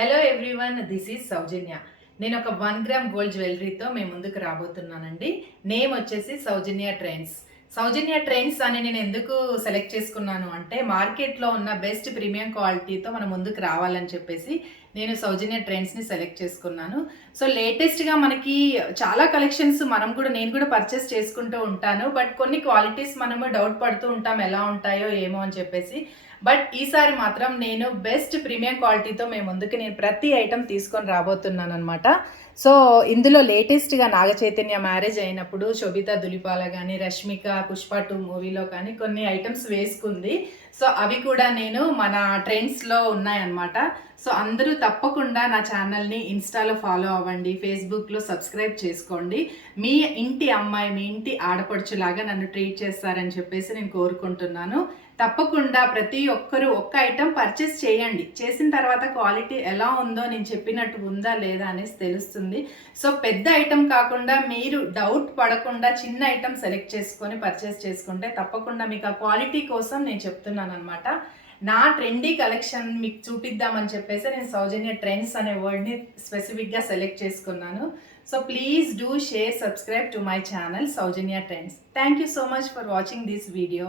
Hello everyone, this is సౌజన్య. నేను ఒక 1 gram gold జ్యువెలరీతో మేము ముందుకు రాబోతున్నానండి. నేమ్ వచ్చేసి సౌజన్య ట్రెండ్స్. సౌజన్య ట్రెండ్స్ అని నేను ఎందుకు సెలెక్ట్ చేసుకున్నాను అంటే, మార్కెట్లో ఉన్న బెస్ట్ ప్రీమియం క్వాలిటీతో మనం ముందుకు రావాలని చెప్పేసి నేను సౌజన్య ట్రెండ్స్ని సెలెక్ట్ చేసుకున్నాను. సో లేటెస్ట్గా మనకి చాలా కలెక్షన్స్ నేను కూడా పర్చేస్ చేసుకుంటూ ఉంటాను. బట్ కొన్ని క్వాలిటీస్ మనము డౌట్ పడుతూ ఉంటాం, ఎలా ఉంటాయో ఏమో అని చెప్పేసి. బట్ ఈసారి మాత్రం నేను బెస్ట్ ప్రీమియం క్వాలిటీతో నేను ప్రతి ఐటెం తీసుకొని రాబోతున్నాను అనమాట. సో ఇందులో లేటెస్ట్గా నాగ చైతన్య మ్యారేజ్ అయినప్పుడు శోభితా దులిపాల కానీ, రష్మిక పుష్ప 2 మూవీలో కానీ కొన్ని ఐటమ్స్ వేసుకుంది. సో అవి కూడా నేను మన ట్రెండ్స్లో ఉన్నాయన్నమాట. సో అందరూ తప్పకుండా నా ఛానల్ని ఇన్స్టాలో ఫాలో అవ్వండి, ఫేస్బుక్లో సబ్స్క్రైబ్ చేసుకోండి. మీ ఇంటి అమ్మాయి, మీ ఇంటి ఆడపడుచులాగా నన్ను ట్రీట్ చేస్తారని చెప్పేసి నేను కోరుకుంటున్నాను. తప్పకుండా ప్రతి ఒక్కరూ ఒక్క ఐటెం పర్చేస్ చేయండి. చేసిన తర్వాత క్వాలిటీ ఎలా ఉందో నేను చెప్పినట్టు ఉందా లేదా అనేసి తెలుస్తుంది. సో పెద్ద ఐటెం కాకుండా మీరు డౌట్ పడకుండా చిన్న ఐటెం సెలెక్ట్ చేసుకొని పర్చేస్ చేసుకుంటే తప్పకుండా మీకు ఆ క్వాలిటీ కోసం నేను చెప్తున్నాను అనమాట. నా ట్రెండీ కలెక్షన్ మీకు చూపిద్దామని చెప్పేసి నేను సౌజన్య ట్రెండ్స్ అనే వర్డ్ని స్పెసిఫిక్గా సెలెక్ట్ చేసుకున్నాను. So please do share, subscribe to my channel Soujanya trends. Thank you so much for watching this video.